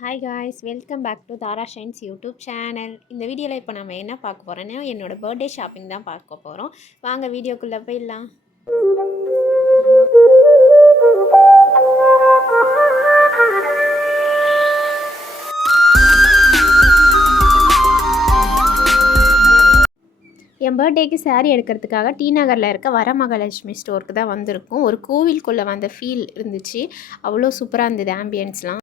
Hi guys, welcome back to Tara shines YouTube channel. இந்த வீடியோவில் இப்போ நம்ம என்ன பார்க்க போகிறோன்னா என்னோடய பர்த்டே ஷாப்பிங் தான் பார்க்க போகிறோம். வாங்க வீடியோக்குள்ளே போயிடலாம். என் பர்த்டேக்கு சாரீ எடுக்கிறதுக்காக டி நகரில் இருக்க வரமகாலட்சுமி ஸ்டோருக்கு தான் வந்திருக்கும். ஒரு கோவிலுக்குள்ளே வந்த ஃபீல் இருந்துச்சு. அவ்வளோ சூப்பராக இருந்தது ஆம்பியன்ஸ்லாம்.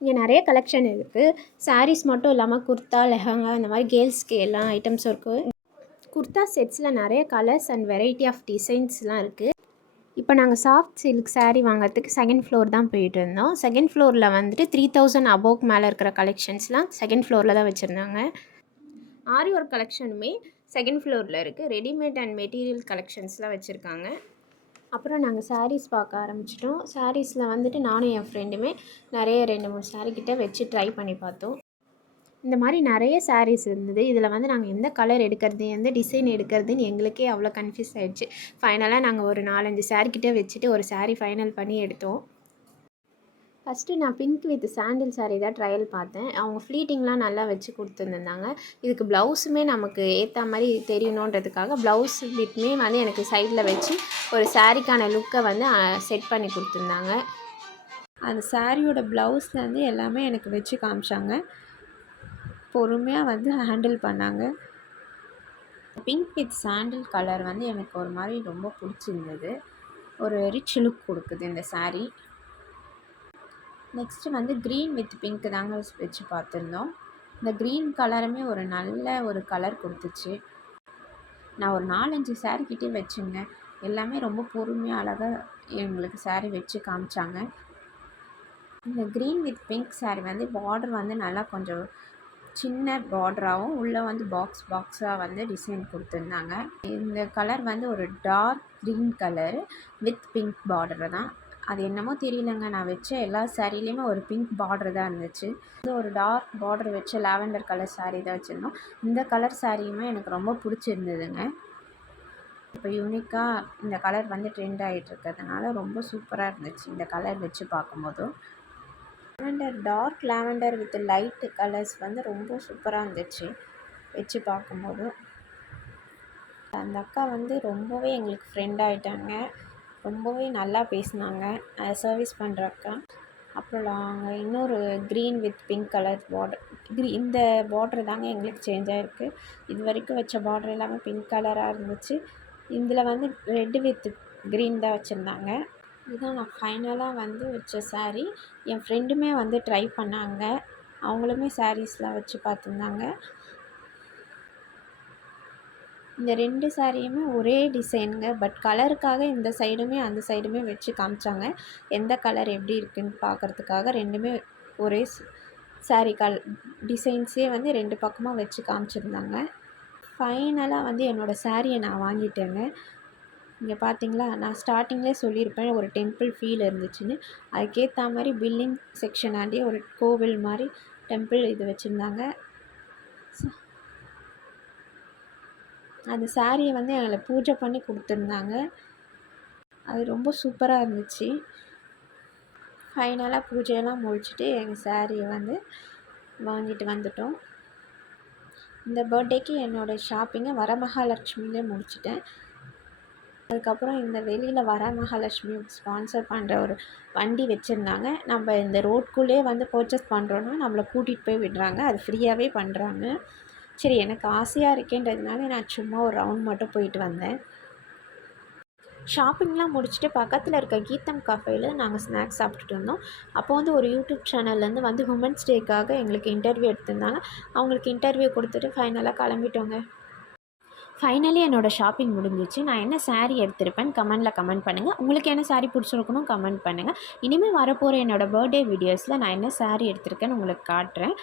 இங்கே நிறைய கலெக்ஷன் இருக்குது. சாரீஸ் மட்டும் இல்லாமல் குர்த்தா, லெஹங்கா இந்த மாதிரி கேர்ள்ஸ்க்கு எல்லாம் ஐட்டம்ஸும் இருக்குது. குர்த்தா செட்ஸில் நிறைய கலர்ஸ் அண்ட் வெரைட்டி ஆஃப் டிசைன்ஸ்லாம் இருக்குது. இப்போ நாங்கள் சாஃப்ட் சில்க் சாரீ வாங்கிறதுக்கு செகண்ட் ஃப்ளோர் தான் போயிட்டு இருந்தோம். செகண்ட் ஃப்ளோரில் வந்துட்டு 3000 அபோவ்க்கு மேலே இருக்கிற கலெக்ஷன்ஸ்லாம் செகண்ட் ஃப்ளோரில் தான் வச்சுருந்தாங்க. ஆரி ஒர்க் கலெக்ஷனுமே செகண்ட் ஃப்ளோரில் இருக்குது. ரெடிமேட் அண்ட் மெட்டீரியல் கலெக்ஷன்ஸ்லாம் வச்சுருக்காங்க. அப்புறம் நாங்கள் சாரீஸ் பார்க்க ஆரம்பிச்சிட்டோம். சாரீஸில் வந்துட்டு நானும் என் ஃப்ரெண்டுமே நிறைய 2-3 சாரீ கிட்ட வச்சு ட்ரை பண்ணி பார்த்தோம். இந்த மாதிரி நிறைய சாரீஸ் இருந்தது. இதில் வந்து நாங்கள் எந்த கலர் எடுக்கிறது, எந்த டிசைன் எடுக்கிறதுன்னு எங்களுக்கே அவ்வளோ கன்ஃபியூஸ் ஆகிடுச்சு. ஃபைனலாக நாங்கள் ஒரு 4-5 சாரீ கிட்ட வச்சுட்டு ஒரு சாரீ ஃபைனல் பண்ணி எடுத்தோம். ஃபஸ்ட்டு நான் பிங்க் வித் சாண்டில் சாரீ தான் ட்ரையல் பார்த்தேன். அவங்க ஃப்ளீட்டிங்லாம் நல்லா வச்சு கொடுத்துருந்தாங்க. இதுக்கு ப்ளவுஸுமே நமக்கு ஏற்ற மாதிரி தெரியணுன்றதுக்காக ப்ளவுஸ் பிட்மே வந்து எனக்கு சைடில் வச்சு ஒரு சாரீக்கான லுக்கை வந்து செட் பண்ணி கொடுத்துருந்தாங்க. அந்த சாரியோட ப்ளவுஸில் வந்து எல்லாமே எனக்கு வச்சு காமிச்சாங்க. பொறுமையாக வந்து ஹேண்டில் பண்ணாங்க. பிங்க் வித் சாண்டில் கலர் வந்து எனக்கு ஒரு மாதிரி ரொம்ப பிடிச்சிருந்தது. ஒரு ரிச் லுக் கொடுக்குது இந்த சாரீ. நெக்ஸ்ட்டு வந்து க்ரீன் வித் பிங்க் தாங்க வச்சு பார்த்துருந்தோம். இந்த க்ரீன் கலருமே ஒரு நல்ல ஒரு கலர் கொடுத்துச்சு. நான் ஒரு 4-5 சாரீ கிட்டே வச்சுங்க. எல்லாமே ரொம்ப பொறுமையாக அழகாக எங்களுக்கு சாரீ வச்சு காமிச்சாங்க. இந்த க்ரீன் வித் பிங்க் சாரீ வந்து பார்டர் வந்து நல்லா கொஞ்சம் சின்ன பார்டராகவும் உள்ளே வந்து பாக்ஸாக வந்து டிசைன் கொடுத்துருந்தாங்க. இந்த கலர் வந்து ஒரு dark green colour with pink border தான். அது என்னமோ தெரியலங்க, நான் வச்ச எல்லா சாரீலேயுமே ஒரு பிங்க் பார்டர் தான் இருந்துச்சு. இது ஒரு டார்க் பார்டர் வச்ச லாவெண்டர் கலர் சாரீ தான் வச்சுருந்தோம். இந்த கலர் சாரியுமே எனக்கு ரொம்ப பிடிச்சிருந்ததுங்க. இப்போ யூனிக்காக இந்த கலர் வந்து ட்ரெண்ட் ஆகிட்டு இருக்கிறதுனால ரொம்ப சூப்பராக இருந்துச்சு இந்த கலர் வச்சு பார்க்கும்போதும். Lavender, dark lavender with light colours வந்து ரொம்ப சூப்பராக இருந்துச்சு வச்சு பார்க்கும்போதும். அந்த அக்கா வந்து ரொம்பவே எங்களுக்கு ஃப்ரெண்ட் ஆகிட்டாங்க. ரொம்பவே நல்லா பேசினாங்க சர்வீஸ் பண்ணுற அக்கா. அப்புறம் நாங்கள் இன்னொரு green with pink colour border, இந்த பார்டர் தாங்க எங்களுக்கு சேஞ்ச் ஆகிருக்கு. இது வரைக்கும் வச்ச பார்டர் எல்லாமே பிங்க் கலராக இருந்துச்சு. இதில் வந்து ரெட்டு வித் க்ரீன் தான் வச்சுருந்தாங்க. இதுதான் நான் ஃபைனலாக வந்து வச்ச சாரீ. என் ஃப்ரெண்டுமே வந்து ட்ரை பண்ணாங்க. அவங்களுமே சாரீஸ்லாம் வச்சு பார்த்துருந்தாங்க. இந்த 2 சாரியுமே ஒரே டிசைனுங்க. பட் கலருக்காக இந்த சைடுமே அந்த சைடுமே வச்சு காமிச்சாங்க. எந்த கலர் எப்படி இருக்குதுன்னு பார்க்குறதுக்காக ரெண்டுமே ஒரே சாரீ டிசைன்ஸே வந்து 2 பக்கமாக வச்சு காமிச்சிருந்தாங்க. ஃபைனலாக வந்து என்னோடய சாரியை நான் வாங்கிட்டேங்க. இங்கே பார்த்தீங்களா, நான் ஸ்டார்டிங்லேயே சொல்லியிருப்பேன் ஒரு டெம்பிள் ஃபீல் இருந்துச்சுன்னு. அதுக்கேற்ற மாதிரி பில்லிங் செக்ஷனாண்டே ஒரு கோவில் மாதிரி டெம்பிள் இது வச்சுருந்தாங்க. அந்த சாரியை வந்து எங்களை பூஜை பண்ணி கொடுத்துருந்தாங்க. அது ரொம்ப சூப்பராக இருந்துச்சு. ஃபைனலாக பூஜையெல்லாம் முடிச்சுட்டு எங்கள் சாரியை வந்து வாங்கிட்டு வந்துட்டோம். இந்த பர்த்டேக்கு என்னோடய ஷாப்பிங்கை வரமகாலட்சுமியிலே முடிச்சிட்டேன். அதுக்கப்புறம் இந்த வெளியில் வரமகாலட்சுமி ஸ்பான்சர் பண்ணுற ஒரு வண்டி வச்சுருந்தாங்க. நம்ம இந்த ரோட்குள்ளே வந்து பர்ச்சேஸ் பண்ணுறோன்னா நம்மளை கூட்டிகிட்டு போய் விடுறாங்க. அது ஃப்ரீயாகவே பண்ணுறாங்க. சரி, எனக்கு ஆசையாக இருக்கேன்றதுனால நான் சும்மா ஒரு ரவுண்ட் மட்டும் போயிட்டு வந்தேன். ஷாப்பிங்லாம் முடிச்சுட்டு பக்கத்தில் இருக்க கீதம் கஃபேயில் நாங்கள் ஸ்நாக்ஸ் சாப்பிட்டுட்டு இருந்தோம். அப்போ வந்து ஒரு யூடியூப் சேனல்லேருந்து வந்து உமன்ஸ் டேக்காக எங்களுக்கு இன்டர்வியூ எடுத்திருந்தாங்க. அவங்களுக்கு இன்டர்வியூ கொடுத்துட்டு ஃபைனலாக கிளம்பிட்டோங்க. ஃபைனலி என்னோடய ஷாப்பிங் முடிஞ்சிச்சு. நான் என்ன சாரீ எடுத்திருப்பேன்னு கமெண்ட் பண்ணுங்கள். உங்களுக்கு என்ன சாரீ பிடிச்சிருக்கணும் கமெண்ட் பண்ணுங்கள். இனிமேல் வரப்போகிற என்னோடய பர்த்டே வீடியோஸில் நான் என்ன சாரீ எடுத்திருக்கேன்னு உங்களுக்கு காட்டுறேன்.